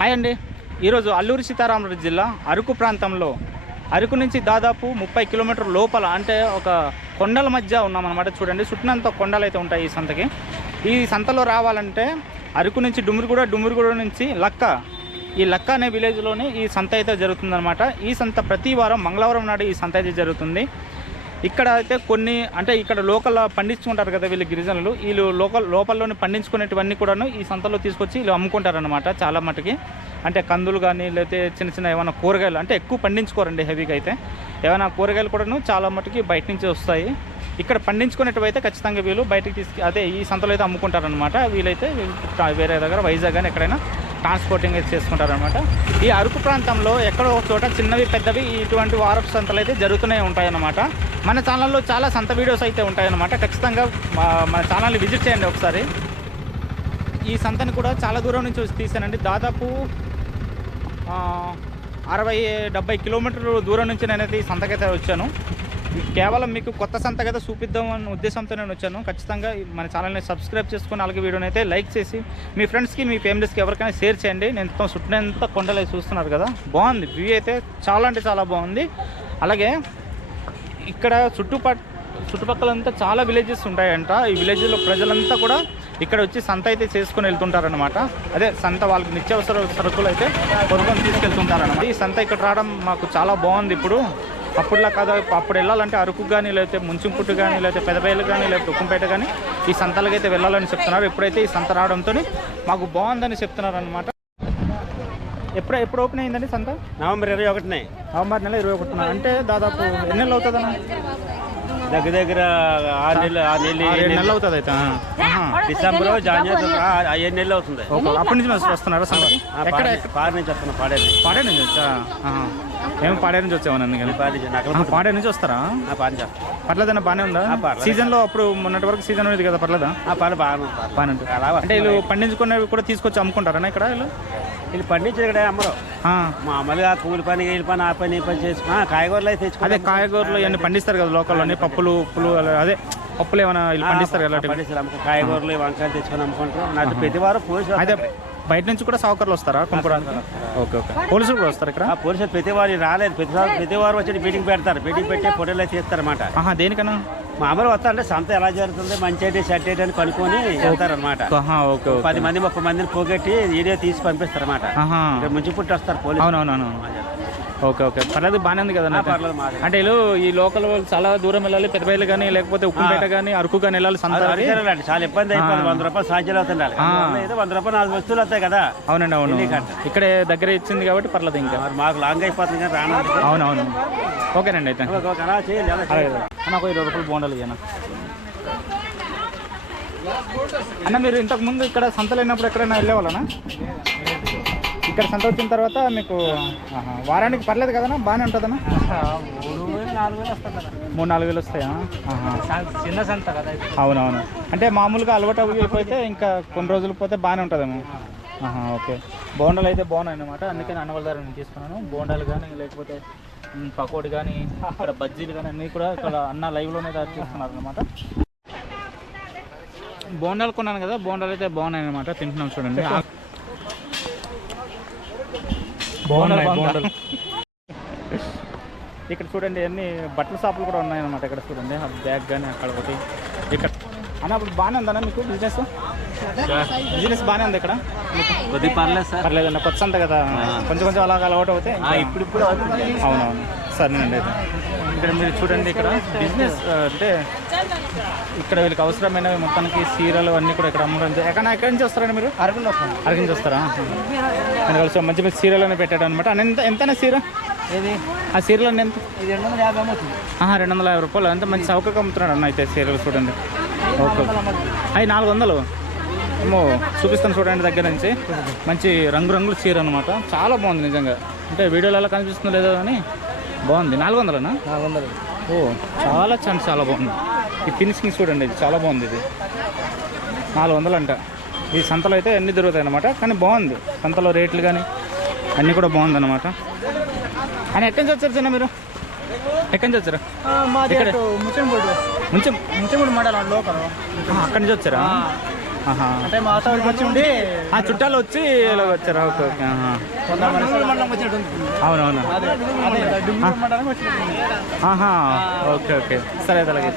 Hi అండి. ఈరోజు అల్లూరి సీతారామరాజు జిల్లా అరకు ప్రాంతంలో అరకు నుంచి దాదాపు ముప్పై కిలోమీటర్ లోపల అంటే ఒక కొండల మధ్య ఉన్నామన్నమాట చూడండి. చుట్టినంత కొండలు అయితే ఉంటాయి ఈ సంతకి. ఈ సంతలో రావాలంటే అరకు నుంచి డుమ్మిరిగూడ డుమ్మిరిగూడ నుంచి లక్క. ఈ లక్క అనే విలేజ్లోనే ఈ సంత అయితే జరుగుతుందన్నమాట. ఈ సంత ప్రతి వారం మంగళవారం నాడు ఈ సంత అయితే జరుగుతుంది. ఇక్కడ అయితే కొన్ని అంటే ఇక్కడ లోకల్ పండించుకుంటారు కదా వీళ్ళు గిరిజనులు వీళ్ళు లోకల్ లోపల్లోని పండించుకునేటివన్నీ కూడాను ఈ సంతలో తీసుకొచ్చి వీళ్ళు అమ్ముకుంటారనమాట చాలా మటుకి. అంటే కందులు కానీ లేకపోతే చిన్న చిన్న ఏమైనా కూరగాయలు అంటే ఎక్కువ పండించుకోరండి హెవీగా అయితే. ఏమైనా కూరగాయలు కూడాను చాలా మటుకి బయట నుంచి వస్తాయి. ఇక్కడ పండించుకునేటివైతే ఖచ్చితంగా వీళ్ళు బయటకు తీసుకు అదే ఈ సంతలో అయితే అమ్ముకుంటారనమాట వీళ్ళైతే వేరే దగ్గర వైజాగ్ కానీ ఎక్కడైనా ట్రాన్స్పోర్టింగ్ అయితే చేసుకుంటారనమాట ఈ అరకు ప్రాంతంలో ఎక్కడో ఒక చోట చిన్నవి పెద్దవి ఇటువంటి వారపు సంతలు అయితే జరుగుతూనే ఉంటాయన్నమాట. మన ఛానల్లో చాలా సంత వీడియోస్ అయితే ఉంటాయన్నమాట. ఖచ్చితంగా మన ఛానల్ని విజిట్ చేయండి ఒకసారి. ఈ సంతని కూడా చాలా దూరం నుంచి వచ్చి తీసానండి దాదాపు అరవై డెబ్బై కిలోమీటర్ల దూరం నుంచి నేనైతే ఈ సంతకైతే వచ్చాను. కేవలం మీకు కొత్త సంతకైతే చూపిద్దాం అన్న ఉద్దేశంతో నేను వచ్చాను. ఖచ్చితంగా మన ఛానల్ని సబ్స్క్రైబ్ చేసుకుని అలాగే వీడియోని అయితే లైక్ చేసి మీ ఫ్రెండ్స్కి మీ ఫ్యామిలీస్కి ఎవరికైనా షేర్ చేయండి. నేను మొత్తం చుట్టినంత కొండలు చూస్తున్నారు కదా. బాగుంది. వ్యూ అయితే చాలా అంటే చాలా బాగుంది. అలాగే ఇక్కడ చుట్టుపట్ చుట్టుపక్కలంతా చాలా విలేజెస్ ఉంటాయంట. ఈ విలేజ్లో ప్రజలంతా కూడా ఇక్కడ వచ్చి సంత అయితే చేసుకుని వెళ్తుంటారనమాట అదే సంత వాళ్ళకి నిత్యావసర సరుకులు అయితే కొనుక్కొని తీసుకెళ్తుంటారనమాట ఈ సంత ఇక్కడ రావడం మాకు చాలా బాగుంది ఇప్పుడు. అప్పుడులా కాదు అప్పుడు వెళ్ళాలంటే అరకు కానీ లేకపోతే ముంచింపుట్టు కానీ లేకపోతే పెదబయలు కానీ లేకపోతే ఉక్కంపేట కానీ ఈ సంతలకైతే వెళ్ళాలని చెప్తున్నారు. ఎప్పుడైతే ఈ సంత రావడంతో మాకు బాగుందని చెప్తున్నారు అనమాట ఎప్పుడు ఎప్పుడు ఓపెన్ అయిందండి సంత? నవంబర్ ఇరవై ఒకటినే. నవంబర్ నెల ఇరవై ఒకటిన. అంటే దాదాపు ఎన్ని నెలలు అవుతుందన్న? దగ్గర దగ్గర ఆరు నెలలు ఆరు నెలలు ఏడు ఏడు నెలలు అవుతుంది అయితే ఆహా. డిసెంబర్ ఫిబ్రవరి, ఆ ఏడు నెలలు అవుతుంది. ఓకే అప్పటి నుంచి వస్తున్నారా సంతకి ఆ, ఎక్కడ పాడే- ఎక్కడ పాడే నుంచి వస్తున్నాం పాడే నుంచి. పాడే నుంచి వచ్చా? ఆహా. మేము పాడే నుంచి వచ్చామని అందుకని పాడే నుంచి నకల ఆహా, పాడే నుంచి. వస్తారా? ఆ పాడే. పర్లేదన్న బాగానే ఉందా? ఆ, పర్లేదు. సీజన్లో అప్పుడు మొన్నటి వరకు సీజన్ ఉండేది కదా పర్లేదా? ఆ పాడే బాగానే ఉంది, పర్లేదు. బాగానే ఉంటుంది అలా అంటే వీళ్ళు పండించుకునేవి కూడా తీసుకొచ్చి అమ్ముకుంటారా ఇక్కడ వీళ్ళు? వీళ్ళు పండించి ఇక్కడ అమ్మరు. మామూలుగా కూలి పని ఈ పని ఆ పని ఈ పని చేసుకుని ఆ, కాయగూరలు అయితే. అదే కాయగూరలు ఇవన్నీ పండిస్తారు కదా లోకల్లోని పప్పులు ఉప్పులు అదే పప్పులు ఏమైనా వీళ్ళు పండిస్తారు కదా. పండిస్తారు అమ్ముకో కాయగూరలు వంకాయలు తెచ్చుకొని అమ్ముకుంటారు నాకు ప్రతి వారం అదే వస్తారు. బయట నుంచి కూడా సావుకర్లు వస్తారా? కొనుక్కోవడానికి ఓకే ఓకే. పోలీసులు కూడా వస్తారు ఇక్కడ? ఆ పోలీసులు ప్రతి వారు రాలేదు. ప్రతి వారం ప్రతి వారం వచ్చి మీటింగ్ పెడతారు. మీటింగ్ పెట్టి ఫోటోలు అయితే తీస్తారన్నమాట ఆహా దేనికన్నా? మామూలు వస్తా అంటే సంత ఎలా జరుగుతుంది? మంచి ఏంటి సెట్ ఏంటి అని కనుక్కొని వెళ్తారనమాట ఓకే. ఓకే పది మంది ముప్పై మందిని పోగొట్టి వీడియో తీసి పంపిస్తారన్నమాట. ముంచి పుట్టి వస్తారు పోలీసు అవునవునవును. Okay okay. పర్లేదు బాగానే ఉంది కదా పర్లేదు మాది. అంటే వీళ్ళు ఈ లోకల్ వాళ్ళు చాలా దూరం వెళ్ళాలి పెద్దపల్లి కానీ లేకపోతే ఉక్కుంపేట కానీ అరకు కానీ వెళ్ళాలి సంత అడిగారండి చాలా ఇబ్బంది అయిపోయింది వంద రూపాయలు సాధ్యాలు. అందువల్ల ఏదో వంద రూపాయలు నాలుగు వస్తువులు వస్తాయి కదా. అవునండి అవును? ఇక్కడే దగ్గర ఇచ్చింది కాబట్టి పర్లేదు ఇంకా. మరి మాకు లాంగ్ అయిపోతుంది కానీ రానందుకు అవునవును ఓకేనండి అయితే. ఒక- ఒక అలా చేయాలి అలా చేయాలి. అలాగే నాకు ఇరవై రూపాయలు బోండాలు ఇయ్యన? అన్న మీరు ఇంతకు ముందు ఇక్కడ సంత లేనప్పుడు ఎక్కడైనా వెళ్ళేవాళ్ళనా? ఇక్కడ సంత వచ్చిన తర్వాత మీకు వారానికి పర్లేదు కదనా బాగానే ఉంటుందన్నా? మూడు నాలుగు వేలు వస్తాయా చిన్న సంత కదా అవునవును. అంటే మామూలుగా అలవాటు అయిపోతే ఇంకా కొన్ని రోజులు పోతే బాగానే ఉంటుందేమో. ఆహా, ఓకే. బోండాలు అయితే బాగున్నాయి అనమాట అందుకే అన్నవాళ్ళ దగ్గర నేను తీసుకున్నాను. బోండాలు కానీ లేకపోతే పకోడి పకోడీ కానీ ఇక్కడ బజ్జీలు కానీ అన్నీ కూడా ఇక్కడ అన్న లైవ్లోనే తయారు చేస్తున్నారు అనమాట బోండాలు కొన్నాను కదా బోండాలు అయితే బాగున్నాయి అనమాట తింటున్నాం చూడండి. బోండాలు బోండాలు ఇక్కడ చూడండి అన్ని బట్టల షాపులు కూడా ఉన్నాయన్నమాట ఇక్కడ చూడండి. ఆ బ్యాగ్ కానీ అక్కడ ఒకటి. ఇక్కడ. అన్న అప్పుడు బాగానే ఉందన్న మీకు బిజినెస్ బిజినెస్ బాగానే ఉంది ఇక్కడ? కొద్ది పర్లేదు సార్. పర్లేదన్న కొత్త అంత కదా. కొంచెం కొంచెం అలాగ అలవాటు అవుతే ఇప్పుడు అవునవును. సరేనండి అయితే ఇక్కడ మీరు చూడండి ఇక్కడ బిజినెస్ అంటే ఇక్కడ వీళ్ళకి అవసరమైనవి మొత్తానికి చీరలు అన్నీ కూడా ఇక్కడ అమ్మడం. ఎక్కడ ఎక్కడి నుంచి వస్తారండి మీరు? అరకులు వస్తుంది అక్కడి నుంచి వస్తారా నేను కలిసి మంచి మంచి చీరలు అని పెట్టాడు అనమాట ఎంత ఎంతైనా చీర ఏది? ఆ చీరలు అన్నీ ఎంత రెండు వందల యాభై అమ్ముతుంది. రెండు వందల యాభై రూపాయలు. అంత మంచి చౌకగా అమ్ముతున్నాడు అన్న అయితే చీరలు చూడండి. ఓకే. అవి నాలుగు వందలు. ఏమో చూపిస్తాను చూడండి దగ్గర నుంచి. మంచి రంగురంగుల చీర అనమాట చాలా బాగుంది నిజంగా. అంటే వీడియోలో ఎలా కనిపిస్తుందో లేదో కానీ బాగుంది. నాలుగు వందలనా నాలుగు వందలు ఓ చాలా చాలా చాలా బాగుంది. ఈ ఫినిషింగ్ చూడండి ఇది చాలా బాగుంది ఇది. నాలుగు వందలు అంట ఈ సంతలో అయితే అన్నీ దొరుకుతాయి అనమాట కానీ బాగుంది. సంతలో రేట్లు కానీ అన్నీ కూడా బాగుంది అనమాట అని ఎక్కడి నుంచి వచ్చారు చిన్న మీరు? ఎక్కడి నుంచి వచ్చారు? ముచ్చంపూడి. మండలం లోకల్. అక్కడి నుంచి వచ్చారా. అంటే మా ఆటోకి వచ్చి ఉండి ఆ చుట్టాలు వచ్చి ఇలా వచ్చారా. Okay okay. అవునవును. ఆహా. Okay okay. సరే అలాగే.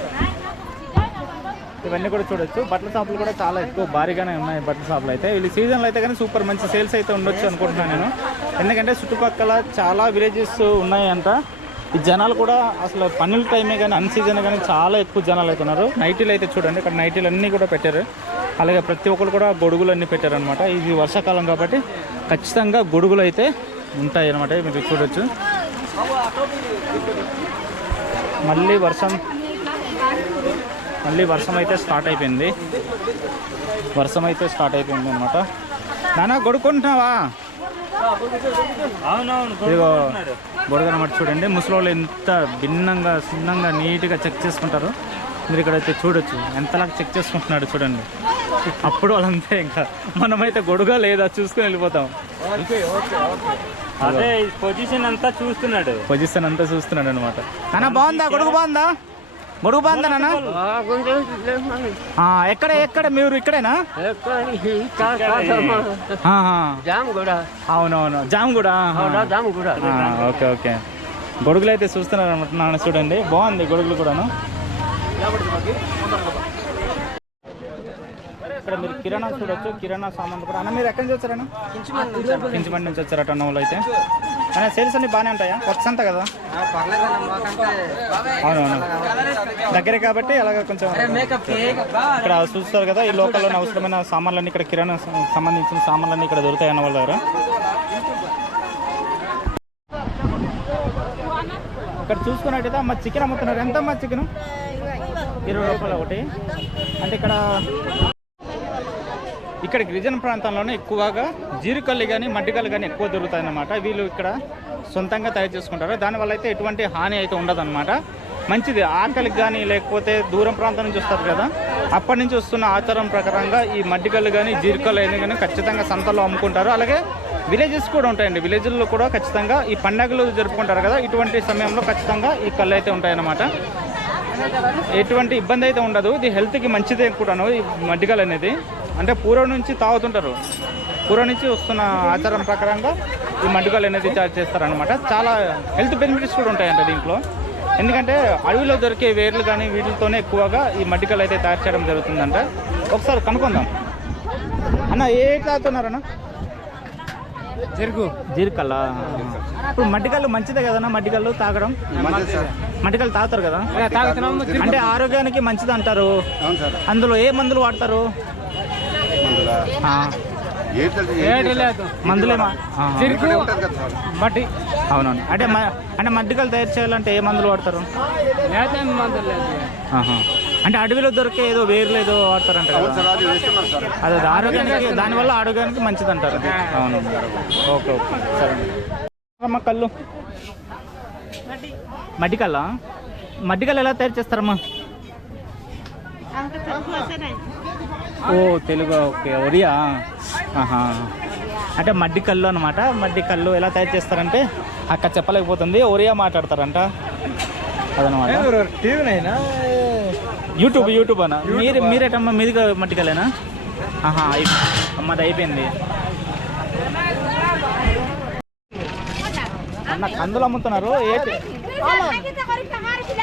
ఇవన్నీ కూడా చూడొచ్చు. బట్టల షాపులు కూడా చాలా ఎక్కువ భారీగానే ఉన్నాయి బట్టల షాపులు అయితే. వీళ్ళు సీజన్లో అయితే కానీ సూపర్ మంచి సేల్స్ అయితే ఉండొచ్చు అనుకుంటున్నాను నేను. ఎందుకంటే చుట్టుపక్కల చాలా విలేజెస్ ఉన్నాయంట. ఈ జనాలు కూడా అసలు పన్నుల టైమే కానీ అన్సీజన్ కానీ చాలా ఎక్కువ జనాలు అయితే ఉన్నారు నైటీలు అయితే చూడండి ఇక్కడ నైటీలు అన్నీ కూడా పెట్టారు. అలాగే ప్రతి ఒక్కరు కూడా గొడుగులు అన్నీ పెట్టారనమాట ఇది వర్షాకాలం కాబట్టి ఖచ్చితంగా గొడుగులు అయితే ఉంటాయి అనమాట మీరు చూడొచ్చు. మళ్ళీ వర్షం మళ్ళీ వర్షం అయితే స్టార్ట్ అయిపోయింది. వర్షం అయితే స్టార్ట్ అయిపోయింది అనమాట నానా గొడుకుంటున్నావా ఇదిగో గొడుగు అనమాట చూడండి. ముసలోళ్ళు ఎంత భిన్నంగా చిన్నంగా నీట్గా చెక్ చేసుకుంటారు. మీరు ఇక్కడైతే చూడొచ్చు. ఎంతలాగా చెక్ చేసుకుంటున్నాడు చూడండి. అప్పుడు వాళ్ళంతే ఇంకా మనమైతే గొడుగా లేదా చూసుకుని వెళ్ళిపోతాం. అదే పొజిషన్ అంతా చూస్తున్నాడు. పొజిషన్ అంతా చూస్తున్నాడు అనమాట బాగుందా? గొడుగు బాగుందా? గొడుగు బాగుందా నాన్న ఆ, ఎక్కడ ఎక్కడ? మీరు ఇక్కడేనా? అవునవును జామ్ కూడా ఆహా. జామ్ కూడా ఆ, ఓకే ఓకే. గొడుగులు అయితే చూస్తున్నారు అనమాట నాన్న చూడండి. బాగుంది గొడుగులు కూడాను. ఇక్కడ మీరు కిరాణా చూడొచ్చు కిరాణా సామాన్లు కూడా. అన్న మీరు ఎక్కడి నుంచి వచ్చారన్న? కించమండి నుంచి వచ్చారట అన్నవాళ్ళు అయితే. అన్న సేల్స్ అన్ని బాగానే ఉంటాయా? కొత్త సంత కదా? అవునవును దగ్గరే కాబట్టి అలాగ కొంచెం ఇక్కడ చూస్తారు కదా ఈ లోకల్లో అవసరమైన సామాన్లన్నీ ఇక్కడ కిరాణా సంబంధించిన సామాన్లన్నీ ఇక్కడ దొరుకుతాయి అన్న వాళ్ళ దగ్గర. ఇక్కడ చూసుకున్నట్టయితే అమ్మ చికెన్ అమ్ముతున్నారు. ఎంత అమ్మ చికెన్ ఇరవై రూపాయలు ఒకటి. అంటే ఇక్కడ ఇక్కడ గిరిజన ప్రాంతంలోనే ఎక్కువగా జీరికల్లు కానీ మడ్డికల్లు కానీ ఎక్కువ దొరుకుతాయి అన్నమాట వీళ్ళు ఇక్కడ సొంతంగా తయారు చేసుకుంటారు. దానివల్ల అయితే ఎటువంటి హాని అయితే ఉండదన్నమాట. మంచిది. ఆకలికి కానీ లేకపోతే దూరం ప్రాంతం నుంచి వస్తారు కదా అప్పటి నుంచి వస్తున్న ఆచారం ప్రకారంగా ఈ మడ్డికల్లు కానీ జీరికలు అయినా కానీ ఖచ్చితంగా సంతలో అమ్ముకుంటారు. అలాగే విలేజెస్ కూడా ఉంటాయండి. విలేజ్లో కూడా ఖచ్చితంగా ఈ పండగలు జరుపుకుంటారు కదా ఇటువంటి సమయంలో ఖచ్చితంగా ఈ కళ్ళు అయితే ఉంటాయన్నమాట. ఎటువంటి ఇబ్బంది అయితే ఉండదు. ఇది హెల్త్కి మంచిదే కూడాను ఈ మడ్డికలు అనేది. అంటే పూర్వం నుంచి తాగుతుంటారు. పూర్వం నుంచి వస్తున్న ఆచారం ప్రకారంగా ఈ మడ్డికలు అనేది చార్జ్ చేస్తారనమాట చాలా హెల్త్ బెనిఫిట్స్ కూడా ఉంటాయంట దీంట్లో. ఎందుకంటే అడవిలో దొరికే వేర్లు కానీ వీటితోనే ఎక్కువగా ఈ మడ్డికలు అయితే తయారు చేయడం జరుగుతుందంట. ఒకసారి కనుక్కుందాం. అన్న ఏ తాగుతున్నారన్న జరుగు జీరికల్లా ఇప్పుడు మడ్డికల్లు మంచిదే కదన్నా మడ్డికల్లు తాగడం? మడ్డికల్లు తాగుతారు కదా? అంటే ఆరోగ్యానికి మంచిది అంటారు అందులో ఏ మందులు వాడతారు మందులా ఆ, ఏంటంటే ఏడు లేదు మందులేమా మట్టి. అవునవును. అంటే మ- అంటే మడ్డికలు తయారు చేయాలంటే ఏ మందులు వాడతారు. అంటే అడవిలో దొరికే ఏదో వేర్లు ఏదో వాడతారంట అది ఆరోగ్యానికి దానివల్ల ఆరోగ్యానికి మంచిది అంటారు అవును. Okay okay. సరే అమ్మ కళ్ళు. మడ్డికల్లా మడ్డికల్లు ఎలా తయారు చేస్తారమ్మా? ఓ తెలుగు ఓకే ఒరియా ఆహా అంటే మడ్డి కళ్ళు అనమాట మడ్డి కళ్ళు ఎలా తయారు చేస్తారంటే అక్క చెప్పలేకపోతుంది ఒరియా మాట్లాడతారంట అదనమాట యూట్యూబ్ యూట్యూబ్ అన్న మీరు మీరేటమ్మా మీది మట్టి కళ్ళేనా ఆహా అయి- అమ్మది అయిపోయింది అన్న కందులు అమ్ముతున్నారు ఏంటి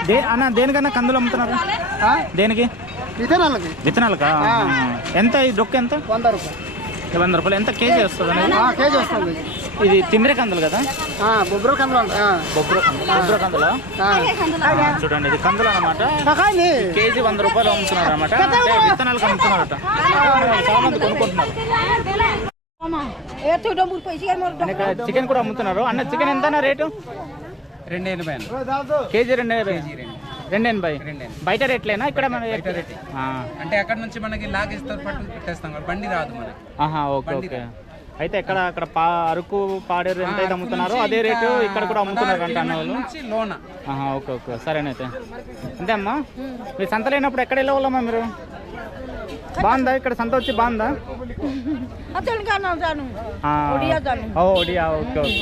దే అన్న దేనికన్నా కందులు అమ్ముతున్నారు ఆ? దేనికి విధానాలకి విత్తనాలకా? ఎంత? ఈ డొక్క ఎంత? వంద రూపాయలు. వంద రూపాయలు. ఎంత కేజీ వస్తుంది అనేది? కేజీ వస్తుంది. ఇది తిమ్మిరి కందులు కదా? బొబ్బరు కందులు బొబ్బర బొబ్బర కందుల? చూడండి ఇది కందులు అనమాట కేజీ వంద రూపాయలు అమ్ముతున్నారు అనమాట అంటే విత్తనాలకు అమ్ముతున్నారట చాలా మంది కొనుక్కుంటున్నారు. చికెన్ కూడా అమ్ముతున్నారు. అన్న చికెన్ ఎంత రేటు? రెండు ఎనభై కేజీ రెండు ఎనభై. రెండు ఎనభై బయట రేట్లేనా? ఇక్కడ మన రేట్. అంటే అక్కడ నుంచి మనకి లాగేస్తారు పట్టు పెట్టేస్తాం కదా బండి రాదు మనకి. ఆహా ఓకే ఓకే. అయితే ఎక్కడ అక్కడ పా అరకు పాడేరు ఎంత అయితే అమ్ముతున్నారో అదే రేటు ఇక్కడ కూడా అమ్ముతున్నారు అంట ఆహా, ఓకే ఓకే. సరేనైతే అంతే అమ్మా. మీరు సంత లేనప్పుడు ఎక్కడ వెళ్ళవాళ్ళమ్మా మీరు? బాగుందా? ఇక్కడ సంత వచ్చి బాగుందా? తెలంగాణ జాను. ఆ, ఒడియా జాను. ఓ Odia. Okay okay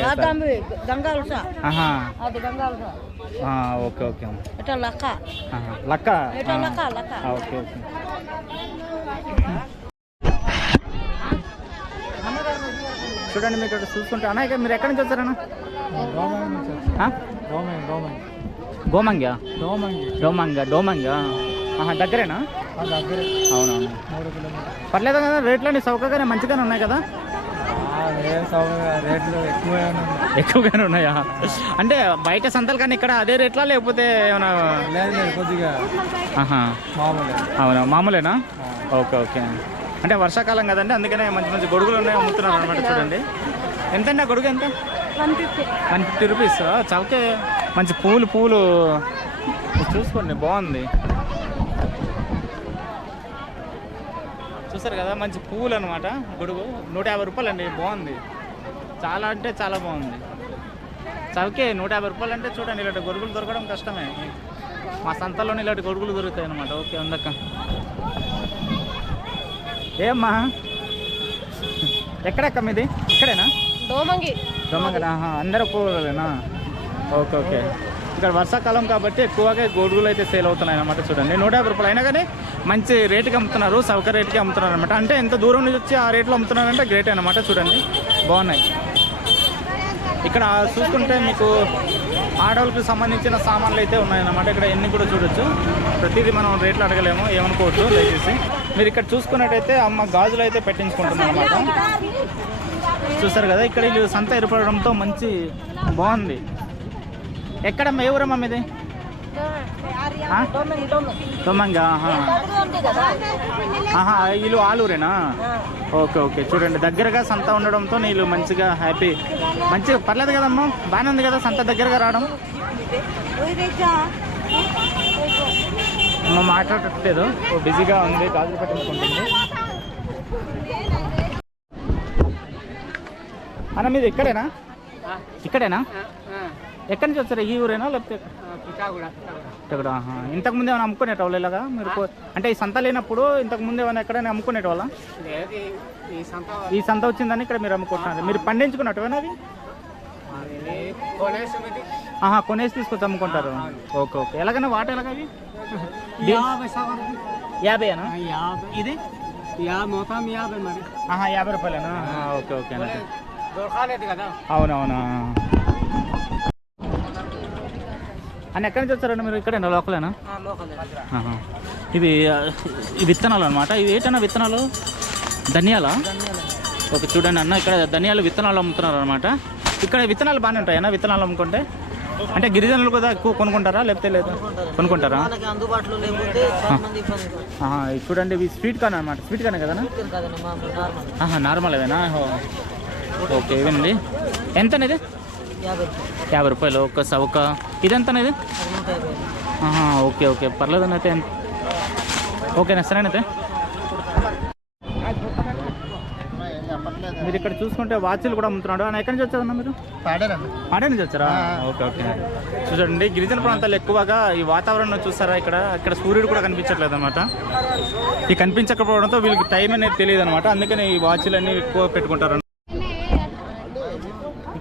okay okay లక్క. Okay okay. చూడండి మీకు ఇక్కడ చూసుకుంటే అన్నయ్య మీరు ఎక్కడి నుంచి వచ్చారన్న? గోమంగా డోమంగా డోమంగా దగ్గరేనా? అవునవును. పర్లేదు కదా రేట్లన్నీ సౌకర్యంగా మంచిగానే ఉన్నాయి కదా? ఎక్కువగానే ఉన్నాయా. అంటే బయట సంతలు కానీ ఇక్కడ అదే రేట్లా లేకపోతే ఏమైనా అవునా? మామూలేనా? Okay okay. అంటే వర్షాకాలం కదండి అందుకనే మంచి మంచి గొడుగులు ఉన్నాయి అమ్ముతున్నారు అనమాట చూడండి. ఎంతండి ఆ గొడుగు ఎంత? One fifty. రూపీస్. చౌకే. మంచి పూలు పూలు. చూసుకోండి బాగుంది. చూసారు కదా మంచి పువ్వులు అనమాట గొడుగు. నూట యాభై రూపాయలు అండి బాగుంది. చాలా అంటే చాలా బాగుంది. చౌకే నూట యాభై రూపాయలు అంటే చూడండి ఇలాంటి గొడుగులు దొరకడం కష్టమే. మా సంతలోనే ఇలాంటి గొడుగులు దొరుకుతాయి అనమాట ఓకే ఉందక్క ఏమ్మా? ఎక్కడక్క మీది? ఇక్కడేనా? దోమంగి. దొమ్మగడ అందరూ కూరలేనా ఓకే ఓకే. ఇక్కడ వర్షాకాలం కాబట్టి ఎక్కువగా గొడుగులు అయితే సేల్ అవుతున్నాయి అన్నమాట చూడండి. నూట యాభై రూపాయలు. అయినా కానీ మంచి రేటుకి అమ్ముతున్నారు సౌకర్య రేటుకి అమ్ముతున్నారు అనమాట అంటే ఎంత దూరం నుంచి వచ్చి ఆ రేట్లో అమ్ముతున్నారంటే గ్రేట్ అనమాట చూడండి. బాగున్నాయి. ఇక్కడ చూసుకుంటే మీకు ఆడవాళ్ళకి సంబంధించిన సామాన్లు అయితే ఉన్నాయన్నమాట. ఇక్కడ ఎన్ని కూడా చూడొచ్చు. ప్రతిదీ మనం రేట్లు అడగలేము ఏమనుకోవచ్చు దయచేసి. మీరు ఇక్కడ చూసుకున్నట్టయితే అమ్మ గాజులు అయితే పెట్టించుకుంటున్నాం అనమాట చూస్తారు కదా ఇక్కడ వీళ్ళు సంత ఏర్పడడంతో మంచి బాగుంది. ఎక్కడమ్మా ఏ ఊరమ్మా మీది? వీళ్ళు ఆలూరేనా ఓకే ఓకే చూడండి దగ్గరగా సంత ఉండడంతో వీళ్ళు మంచిగా హ్యాపీ మంచిగా పర్లేదు కదమ్మా బాగానే ఉంది కదా సంత దగ్గరగా రావడం అమ్మ మాట్లాడట్లేదు బిజీగా ఉంది గాజులు పెట్టించుకుంటుంది అన్న మీది ఇక్కడేనా ఇక్కడేనా ఎక్కడి నుంచి వచ్చారు ఈ ఊరేనా లేకపోతే ఇక్కడ. ఇంతకు ముందు ఏమైనా అమ్ముకునేటవాళ్ళు ఇలాగా? మీరు అంటే ఈ సంత లేనప్పుడు ఇంతకు ముందు ఏమైనా ఎక్కడైనా అమ్ముకునేటవాళ్ళ ఈ సంత ఈ సంత వచ్చిందని ఇక్కడ మీరు అమ్ముకుంటున్నారు. మీరు పండించుకున్నట్టువేనా అవి? కొనేసి ఆహా కొనేసి తీసుకొచ్చి అమ్ముకుంటారు. Okay okay. ఎలాగైనా వాట ఎలాగ అవి? యాభై సగం యాభైనా యాభై. ఇది? మొత్తం యాభై మరి. ఆహా యాభై రూపాయలేనా? ఓకే ఓకే అవునవునా. అని ఎక్కడి నుంచి వచ్చారండి మీరు? ఇక్కడేనా లోకలేనా? ఈ విత్తనాలు అనమాట ఇవి ఏంటన్నా విత్తనాలు? ధనియాలా? ఓకే చూడండి అన్న ఇక్కడ ధనియాలు విత్తనాలు అమ్ముతున్నారు అనమాట ఇక్కడ విత్తనాలు బాగానే ఉంటాయన్నా విత్తనాలు అమ్ముకుంటే? అంటే గిరిజనులు కూడా ఎక్కువ కొనుక్కుంటారా? లేకపోతే లేదు? కొనుక్కుంటారా. ఇది చూడండి ఇవి స్వీట్ కార్న్ అనమాట స్వీట్ కార్న్ కదా నార్మల్. ఓ. ఓకే ఇవండి ఎంత ఇది యాభై రూపాయలు. ఒక సవక. ఇదెంత ఇది? అది నూట యాభై ఆహా, ఓకే ఓకే. పర్లేదు అయితే. ఓకేనా సరేనైతే మీరు ఇక్కడ చూసుకుంటే వాచ్లు కూడా అమ్ముతున్నాడు. ఆయన ఎక్కడి నుంచి వచ్చారన్నా మీరు? పాడే నుంచి వచ్చారా? Okay okay. చూడండి గిరిజన ప్రాంతాలు ఎక్కువగా ఈ వాతావరణం చూస్తారా ఇక్కడ? ఇక్కడ సూర్యుడు కూడా కనిపించట్లేదు అనమాట ఈ కనిపించకపోవడంతో వీళ్ళకి టైం అనేది తెలియదు అనమాట అందుకని ఈ వాచ్లు అన్ని ఎక్కువ పెట్టుకుంటారు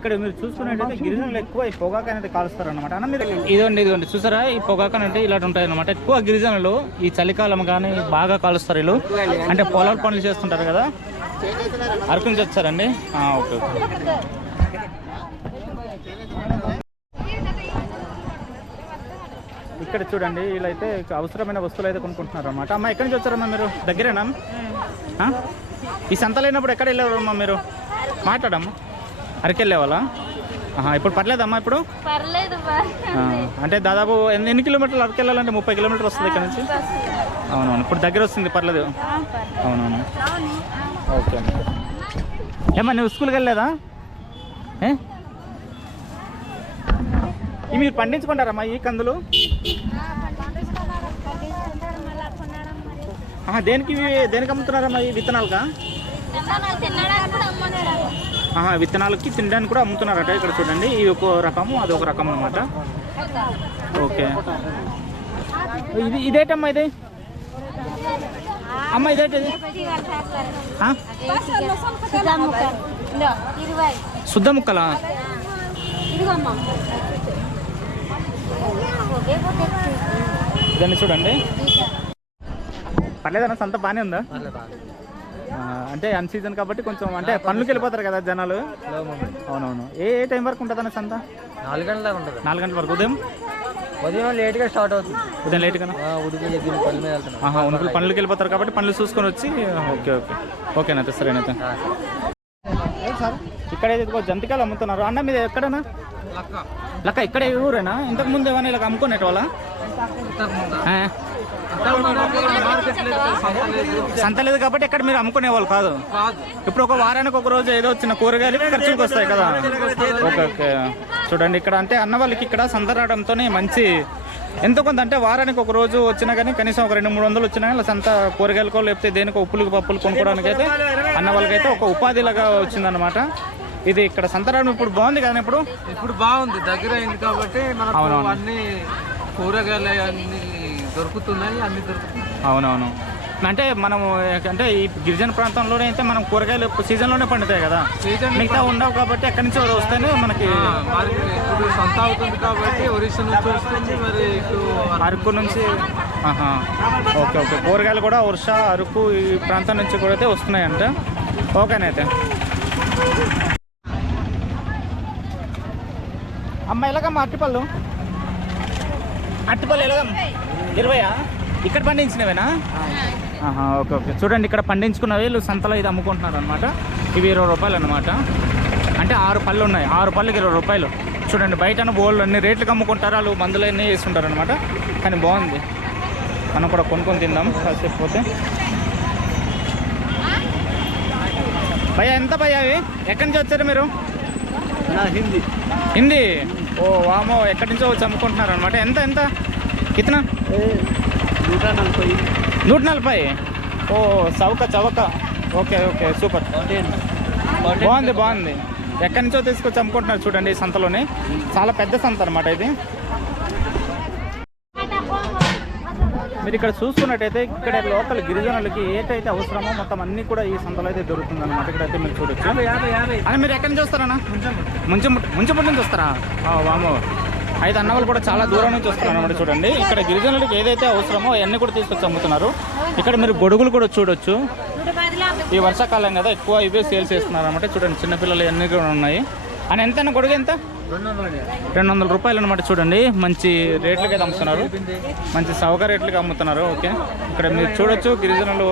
ఇక్కడ మీరు చూసుకున్నట్టయితే గిరిజనులు ఎక్కువ ఈ పొగాకు అనేది కాలుస్తారు అనమాట అన్న మీరు ఇదండి ఇదిగోండి. చూసారా? ఈ పొగాకు అంటే ఇలాంటి ఉంటాయి అనమాట ఎక్కువ గిరిజనులు ఈ చలికాలం కానీ బాగా కాలుస్తారు వీళ్ళు. అంటే పొలాల పనులు చేస్తుంటారు కదా? అరకు నుంచి వచ్చారండి? ఆ, ఓకే ఓకే. ఇక్కడ చూడండి వీళ్ళైతే అవసరమైన వస్తువులు అయితే కొనుక్కుంటున్నారు అనమాట అమ్మ ఎక్కడి నుంచి వచ్చారమ్మా మీరు? దగ్గరేనా? ఆ? ఈ సంత లేనప్పుడు ఎక్కడ వెళ్ళేవారమ్మా మీరు? మాట్లాడమ్మా. అరకెళ్ళే ఇప్పుడు పర్లేదమ్మా ఇప్పుడు? పర్లేదు అంటే దాదాపు ఎన్ని ఎన్ని కిలోమీటర్లు అరకు వెళ్ళాలంటే ముప్పై కిలోమీటర్లు వస్తుంది ఇక్కడ నుంచి? అవునవును ఇప్పుడు దగ్గర వస్తుంది పర్లేదు. అవునవును. ఓకే అమ్మ. ఏమ్మా నువ్వు స్కూల్కి వెళ్ళలేదా? ఏ? ఇవి మీరు పండించుకుంటారమ్మా ఈ కందులు? దేనికి దేనికి అమ్ముతున్నారమ్మా ఈ విత్తనాలుగా? విత్తనాలకి తినడానికి కూడా అమ్ముతున్నారట ఇక్కడ చూడండి. ఇది ఒక రకము అది ఒక రకం అనమాట ఓకే. ఇది ఇదేటమ్మా ఇది అమ్మ ఇదేంటిది శుద్ధ ముక్కలా? ఇదండి చూడండి. పర్లేదన్నా సంత బాగానే ఉందా? అంటే అన్ సీజన్ కాబట్టి కొంచెం అంటే పనులకి వెళ్ళిపోతారు కదా జనాలు. అవునవును. ఏ ఏ టైం వరకు ఉంటుంది అన్న సంత? నాలుగు గంటల ఉంటుంది. నాలుగు గంటల వరకు. ఉదయం? ఉదయం లేట్గా స్టార్ట్ అవుతుంది. ఉదయం లేట్గా ఉనుకులు పనులకి వెళ్ళిపోతారు కాబట్టి పనులు చూసుకొని వచ్చి ఓకే ఓకే. ఓకేనైతే సరేనైతే ఇక్కడ ఇదిగో జంతికాయలు అమ్ముతున్నారు. అన్న మీద ఎక్కడనా లక్క. ఇక్కడ ఊరేనా? ఇంతకు ముందు ఏమైనా ఇలా అమ్ముకునేట వాళ్ళ సంత లేదు కాబట్టి ఎక్కడ మీరు అమ్ముకునే వాళ్ళు కాదు. ఇప్పుడు ఒక వారానికి ఒక రోజు ఏదో చిన్న కూరగాయలు ఖర్చులకు వస్తాయి కదా. Okay okay. చూడండి ఇక్కడ అంటే అన్న వాళ్ళకి ఇక్కడ సంత రావడంతోనే మంచి ఎంతో కొంత అంటే వారానికి ఒక రోజు వచ్చినా కానీ కనీసం ఒక రెండు మూడు వందలు వచ్చినా కానీ సంత కూరగాయలకో లేకపోతే దేనికో ఉప్పులు పప్పులు కొనుక్కోవడానికి అయితే అన్న వాళ్ళకైతే ఒక ఉపాధిలాగా వచ్చిందన్నమాట. ఇది ఇక్కడ సంత రావడం ఇప్పుడు బాగుంది కదా ఇప్పుడు? ఇప్పుడు బాగుంది దగ్గర అయింది కాబట్టి మనకు అవునవును. అన్ని కూరగాయలు అన్ని దొరుకుతున్నాయి అన్ని దొరుకుతున్నాయి. అవునవును. అంటే మనం అంటే ఈ గిరిజన ప్రాంతంలోనే అయితే మనం కూరగాయలు సీజన్లోనే పండుతాయి కదా? సీజన్ మిగతా ఉండవు కాబట్టి ఎక్కడి నుంచి వస్తేనే మనకి ఇప్పుడు సంత అవుతుంది కాబట్టి ఒరిస్సా నుంచి వస్తుంది మరి ఇటు అరకు నుంచి ఓకే ఓకే. కూరగాయలు కూడా వర్ష అరకు ఈ ప్రాంతం నుంచి కూడా అయితే వస్తున్నాయంట. ఓకేనైతే అమ్మ ఎలాగమ్మా అట్టిపళ్ళు అట్టిపళ్ళు ఎలాగమ్మ? ఇరవయా? ఇక్కడ పండించినవేనా? Okay okay. చూడండి ఇక్కడ పండించుకున్న వీళ్ళు సంతలో ఇది అమ్ముకుంటున్నారు అనమాట ఇవి ఇరవై రూపాయలు అనమాట అంటే ఆరు పళ్ళు ఉన్నాయి. ఆరు పళ్ళకి ఇరవై రూపాయలు. చూడండి బయట బోళ్ళు అన్ని రేట్లకు అమ్ముకుంటారు? వాళ్ళు మందులు అన్నీ వేస్తుంటారు అనమాట కానీ బాగుంది. మనం కూడా కొనుక్కొని తిందాం కాసేపు పోతే. భయ్యా ఎంత భయ్యా అవి? ఎక్కడి నుంచి వచ్చారు మీరు? హిందీ. హిందీ? ఓ వామో ఎక్కడి నుంచో వచ్చి అమ్ముకుంటున్నారు అనమాట ఎంత ఎంత? కితనా? నూట నలభై. నూట నలభై? ఓ చవక చవక ఓకే ఓకే సూపర్. బాగుంది బాగుంది. ఎక్కడి నుంచో తీసుకొచ్చి అమ్ముకుంటున్నారు చూడండి ఈ సంతలోనే. చాలా పెద్ద సంత అనమాట ఇది. మీరు ఇక్కడ చూసుకున్నట్టయితే ఇక్కడ లోకల్ గిరిజనులకి ఏటైతే అవసరమో మొత్తం అన్ని కూడా ఈ సంతలో అయితే దొరుకుతుంది అనమాట ఇక్కడైతే మీరు చూడొచ్చు. అని మీరు ఎక్కడి నుంచి వస్తారన్నా? ముంచముట్టు ముంచముట్టు నుంచి వస్తారా? వామో అయితే అన్నవాళ్ళు కూడా చాలా దూరం నుంచి వస్తున్నారు అనమాట చూడండి. ఇక్కడ గిరిజనులకు ఏదైతే అవసరమో అవన్నీ కూడా తీసుకొచ్చి అమ్ముతున్నారు. ఇక్కడ మీరు గొడుగులు కూడా చూడొచ్చు. ఈ వర్షాకాలం కదా ఎక్కువ ఇవే సేల్స్ చేస్తున్నారు అనమాట చూడండి చిన్నపిల్లలు అన్నీ కూడా ఉన్నాయి. అని ఎంత గొడుగు ఎంత? రెండు వందల రూపాయలు అనమాట చూడండి. మంచి రేట్లకి అయితే అమ్ముతున్నారు. మంచి సౌక రేట్లకి అమ్ముతున్నారు. ఓకే. ఇక్కడ మీరు చూడొచ్చు గిరిజనులు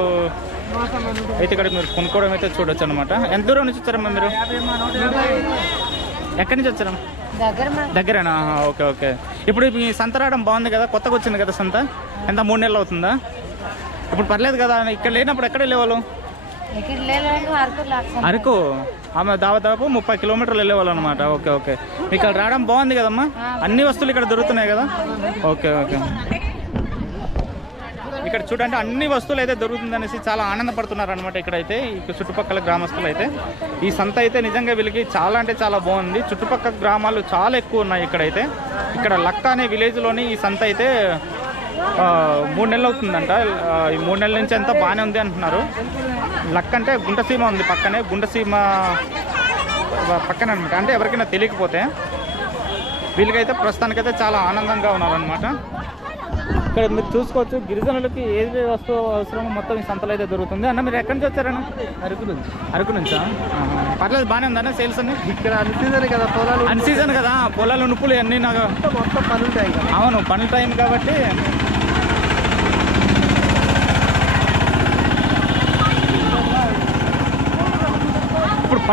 అయితే ఇక్కడ మీరు కొనుక్కోవడం అయితే చూడొచ్చు అనమాట ఎంత దూరం నుంచి వచ్చారమ్మా మీరు? ఎక్కడి నుంచి దగ్గర దగ్గరేనా? Okay okay. ఇప్పుడు మీ సంత రావడం బాగుంది కదా కొత్తగా వచ్చింది కదా సంత? ఎంత మూడు నెలలు అవుతుందా? ఇప్పుడు పర్లేదు కదా ఇక్కడ లేనప్పుడు ఎక్కడ వెళ్ళేవాళ్ళు? అరకు ఆమె దాదాపు ముప్పై కిలోమీటర్లు వెళ్ళేవాళ్ళు అనమాట ఓకే. ఓకే ఇక్కడ రావడం బాగుంది కదమ్మా? అన్ని వస్తువులు ఇక్కడ దొరుకుతున్నాయి కదా? Okay okay. ఇక్కడ చూడండి అన్ని వస్తువులు అయితే దొరుకుతుందనేసి చాలా ఆనందపడుతున్నారు అనమాట ఇక్కడైతే ఇక్కడ చుట్టుపక్కల గ్రామస్తులు అయితే. ఈ సంత అయితే నిజంగా వీళ్ళకి చాలా అంటే చాలా బాగుంది. చుట్టుపక్కల గ్రామాలు చాలా ఎక్కువ ఉన్నాయి ఇక్కడైతే. ఇక్కడ లక్క అనే విలేజ్లోని ఈ సంత అయితే మూడు నెలలు అవుతుందంట. ఈ మూడు నెలల నుంచి అంతా బాగానే ఉంది అంటున్నారు. లక్క అంటే గుంటసీమ ఉంది పక్కనే గుంటసీమ పక్కన అనమాట అంటే ఎవరికైనా తెలియకపోతే వీళ్ళకైతే ప్రస్తుతానికైతే చాలా ఆనందంగా ఉన్నారనమాట ఇక్కడ మీరు చూసుకోవచ్చు గిరిజనులకి ఏది వస్తువు అవసరమో మొత్తం ఈ సంతలో అయితే దొరుకుతుంది. అన్న మీరు ఎక్కడి నుంచి వచ్చారన్న? అరకు నుంచి. అరకు నుంచా. పర్లేదు బాగానే ఉందన్న సేల్స్ అన్ని? ఇక్కడ అన్ని సీజన్ కదా పొలాలు. అన్ సీజన్ కదా పొలాలు నుప్పులు అన్నీ నాకు మొత్తం పనులు కదా. అవును పనుల టైం కాబట్టి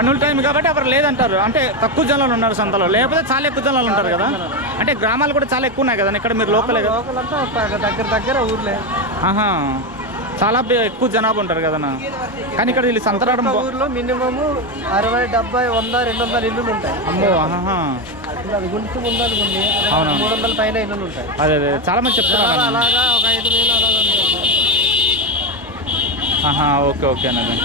పనుల టైం కాబట్టి ఎవరు లేదంటారు. అంటే తక్కువ జనాలు ఉన్నారు సంతలో. లేకపోతే చాలా ఎక్కువ జనాలు ఉంటారు కదా? అంటే గ్రామాలు కూడా చాలా ఎక్కువ ఉన్నాయి కదా? ఇక్కడ మీరు లోకలే కదా? దగ్గర దగ్గర ఊర్లే. ఆహా. చాలా ఎక్కువ జనాభా ఉంటారు కదా కానీ ఇక్కడ వీళ్ళు సంత రావడం బా- ఊర్లో మినిమం అరవై డెబ్బై వంద రెండు వందల ఇల్లులు ఉంటాయి. అమ్మో ఆహా గుంటు. మూడు వందల పైన ఇల్లులు ఉంటాయి. అదే అదే. చాలా మంది చెప్తున్నారు. అలాగా ఒక ఐదు వేలు అలాగా. ఆహా ఓకే ఓకే అన్నది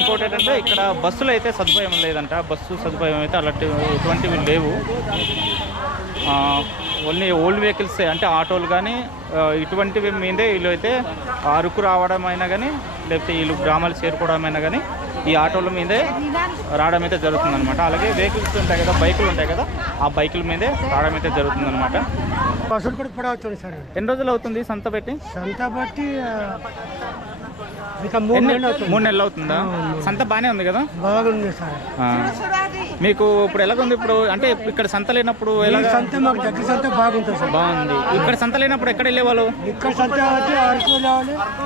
ఇంకోటి ఏంటంటే ఇక్కడ బస్సులు అయితే సదుపాయం లేదంట. బస్సు సదుపాయం అయితే అలాంటి ఎటువంటివి లేవు. ఓన్లీ ఓల్డ్ వెహికల్స్ అంటే ఆటోలు కానీ ఇటువంటివి మీదే వీళ్ళు అయితే అరకు రావడం అయినా కానీ లేకపోతే వీళ్ళు గ్రామాలు చేరుకోవడం అయినా కానీ ఈ ఆటోల మీదే రావడం అయితే జరుగుతుంది అనమాట అలాగే వెహికల్స్ ఉంటాయి కదా బైకులు ఉంటాయి కదా ఆ బైకుల మీదే రావడం అయితే జరుగుతుంది అనమాట బస్సులు కూడా పడవుతుంది సార్. ఎన్ని రోజులు అవుతుంది సంత పెట్టి? సంత బట్టి ఇంకా మూడు నెలలు అవుతుంది. మూడు నెలలు అవుతుందా? సంత బాగానే ఉంది కదా? బాగుంది సార్. ఆ. మీకు ఇప్పుడు ఎలాగుంది ఇప్పుడు? అంటే ఇక్కడ సంత లేనప్పుడు ఈ ఎలాగా? సంత మాకు దగ్గర సంత బాగుంటుంది సార్. బాగుంది. ఇక్కడ సంత లేనప్పుడు ఎక్కడ వెళ్ళేవాళ్ళు? ఇక్కడ సంత అరకు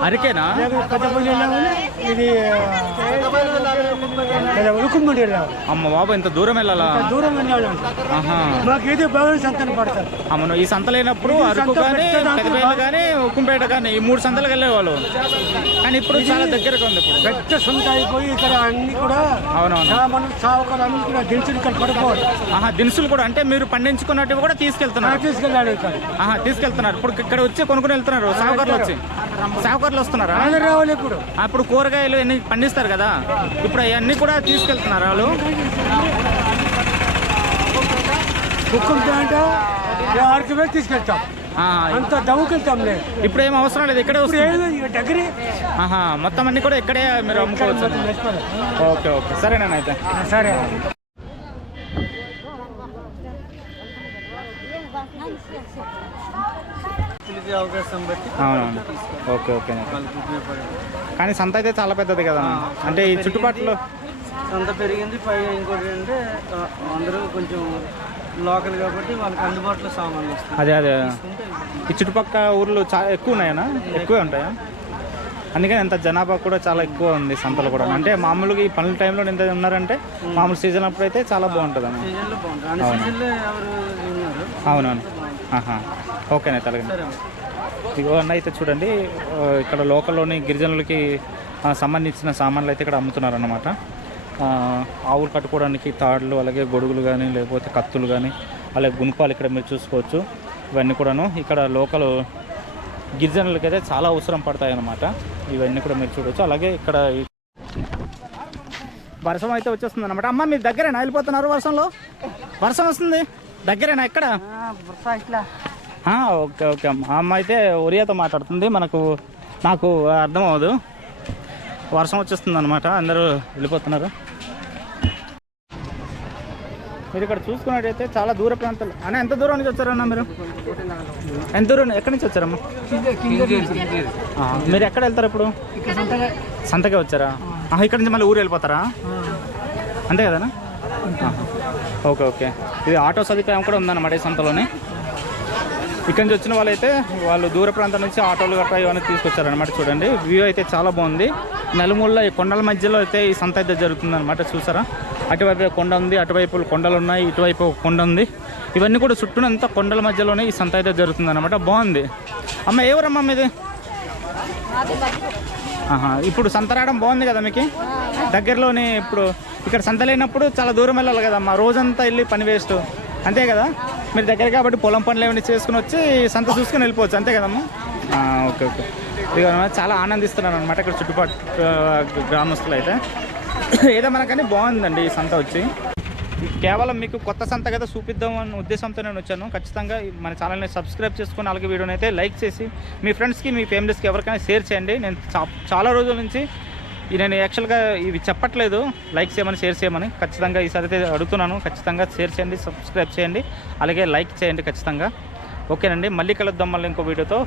అరికేనా? లేకపోతే పెద్దపల్లి వెళ్ళాలి ఇది అమ్మ బాబు ఇంత దూరం వెళ్ళాలా? దూరం ఆహా. మాకు ఏది బాగుంది సంతని పడతారు. అమ్మను ఈ సంత లేనప్పుడు అరకు కానీ పెద్ద సంత పెద్దపల్లి కానీ ఉక్కుంపేట కానీ ఈ మూడు సంతలకు వెళ్ళేవాళ్ళు. కానీ ఇప్పుడు చాలా దగ్గరకు ఉంది ఇప్పుడు. పెద్ద సొంత అయిపోయి ఇక్కడ అన్ని కూడా అవునవును. సామాను సావుకారు అన్ని కూడా దించులు ఇక్కడ పడిపోవాలి ఆహా దినుసులు కూడా అంటే మీరు పండించుకున్నట్టు కూడా తీసుకెళ్తున్నారు. తీసుకెళ్ళాడు ఇక్కడ. ఆహా తీసుకెళ్తున్నారు. ఇప్పుడు ఇక్కడ వచ్చి కొనుక్కుని వెళ్తున్నారు. సాగుకారులు వచ్చి. సాగుకారులు వస్తున్నారా? రావాలి ఇప్పుడు. ఆ, ఇప్పుడు కూరగాయలు ఎన్ని పండిస్తారు కదా? ఇప్పుడు అవన్నీ కూడా తీసుకెళ్తున్నారు వాళ్ళు. కుక్కం ప్యాంట ఆడికి తీసుకెళ్తాం. అంత దవ్వుకెళ్తాం లేదు ఇప్పుడు ఏం అవసరం లేదు ఇక్కడే వస్తుంది. దగ్గరే. మొత్తం అన్ని కూడా ఇక్కడే మీరు అమ్ముకోవచ్చు ఓకే ఓకే. సరేనా అయితే. సరే. పిలిచే అవకాశం బట్టి అవునవును. ఓకే ఓకే కానీ సంత అయితే చాలా పెద్దది కదా అంటే ఈ చుట్టుపక్కల సంత పెరిగింది పైగా ఇంకోటి అంటే అందరూ కొంచెం లోకల్ కాబట్టి వాళ్ళకి అందుబాటులో సామాన్లు వస్తాయి. అదే అదే. ఈ చుట్టుపక్కల ఊర్లు చాలా ఎక్కువ ఉన్నాయనా ఎక్కువే ఉంటాయా? అందుకని ఎంత జనాభా కూడా చాలా ఎక్కువ ఉంది సంతలు కూడా. అంటే మామూలుగా ఈ పనుల టైంలో ఎంత ఉన్నారంటే మామూలు సీజన్ అప్పుడు అయితే చాలా బాగుంటుంది. అన్న అవునవును. ఆహా. ఓకేనే తలగండి. ఇగో అన్న అయితే చూడండి. ఇక్కడ లోకల్లోని గిరిజనులకి సంబంధించిన సామాన్లు అయితే ఇక్కడ అమ్ముతున్నారు అన్నమాట ఆవులు కట్టుకోవడానికి తాడులు అలాగే గొడుగులు కానీ లేకపోతే కత్తులు కానీ అలాగే గుణపాలు ఇక్కడ మీరు చూసుకోవచ్చు. ఇవన్నీ కూడాను ఇక్కడ లోకల్ గిరిజనులకి అయితే చాలా అవసరం పడతాయి అన్నమాట ఇవన్నీ కూడా మీరు చూడవచ్చు అలాగే ఇక్కడ వర్షం అయితే వచ్చేస్తుంది అనమాట అమ్మ మీ దగ్గరేనా? వెళ్ళిపోతున్నారు వర్షంలో? వర్షం వస్తుంది. దగ్గరేనా? ఎక్కడ? ఓకే ఓకే అమ్మ. అమ్మ అయితే ఒరియాతో మాట్లాడుతుంది. మనకు నాకు అర్థం అవ్వదు. వర్షం వచ్చేస్తుంది అనమాట అందరూ వెళ్ళిపోతున్నారు. మీరు ఇక్కడ చూసుకున్నట్టయితే చాలా దూర ప్రాంతాలు. అన్న ఎంత దూరం నుంచి వచ్చారన్నా మీరు? ఎంత దూరం ఎక్కడి నుంచి వచ్చారమ్మా? మీరు ఎక్కడ వెళ్తారు ఇప్పుడు? సంతకే వచ్చారా? ఇక్కడ నుంచి మళ్ళీ ఊరు వెళ్ళిపోతారా? అంతే కదనా? Okay okay. ఇది ఆటో సదుపాయం కూడా ఉందన్నమాట ఈ సంతలోనే. ఇక్కడి నుంచి వచ్చిన వాళ్ళైతే వాళ్ళు దూర ప్రాంతం నుంచి ఆటోలు గట్రా ఇవన్నీ తీసుకొచ్చారనమాట చూడండి. వ్యూ అయితే చాలా బాగుంది. నలుమూల ఈ కొండల మధ్యలో అయితే ఈ సంత అయితే జరుగుతుందన్నమాట చూసారా? అటువైపు కొండ ఉంది అటువైపు కొండలు ఉన్నాయి ఇటువైపు కొండ ఉంది. ఇవన్నీ కూడా చుట్టూనంతా కొండల మధ్యలోనే ఈ సంత అయితే జరుగుతుంది అనమాట బాగుంది. అమ్మ ఎవరమ్మా మీది? ఆహా, ఇప్పుడు సంత రావడం బాగుంది కదా మీకు? దగ్గరలోనే ఇప్పుడు ఇక్కడ సంత లేనప్పుడు చాలా దూరం వెళ్ళాలి కదమ్మా. రోజంతా వెళ్ళి పని వేస్ట్. అంతే కదా? మీరు దగ్గర కాబట్టి పొలం పనులు ఏమైనా చేసుకుని వచ్చి సంత చూసుకుని వెళ్ళిపోవచ్చు. అంతే కదమ్మా? Okay okay. ఇక చాలా ఆనందిస్తున్నారు అనమాట ఇక్కడ చుట్టుపక్కల గ్రామస్తులు అయితే. ఏదో కానీ బాగుందండి ఈ సంత వచ్చి. కేవలం మీకు కొత్త సంత కదా చూపిద్దాం అన్న ఉద్దేశంతో నేను వచ్చాను. ఖచ్చితంగా మన ఛానల్ని సబ్స్క్రైబ్ చేసుకుని అలాగే వీడియోని అయితే లైక్ చేసి మీ ఫ్రెండ్స్కి మీ ఫ్యామిలీస్కి ఎవరికైనా షేర్ చేయండి. నేను చా- చాలా రోజుల నుంచి నేను యాక్చువల్గా ఇవి చెప్పట్లేదు. లైక్ చేయమని షేర్ చేయమని. ఖచ్చితంగా ఈసారి అయితే అడుగుతున్నాను. ఖచ్చితంగా షేర్ చేయండి సబ్స్క్రైబ్ చేయండి. అలాగే లైక్ చేయండి ఖచ్చితంగా. ఓకేనండి. మళ్ళీ కలుద్దాం మళ్ళీ ఇంకో వీడియోతో.